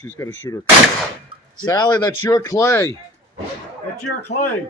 She's got to shoot her clay. Sally, that's your clay. That's your clay.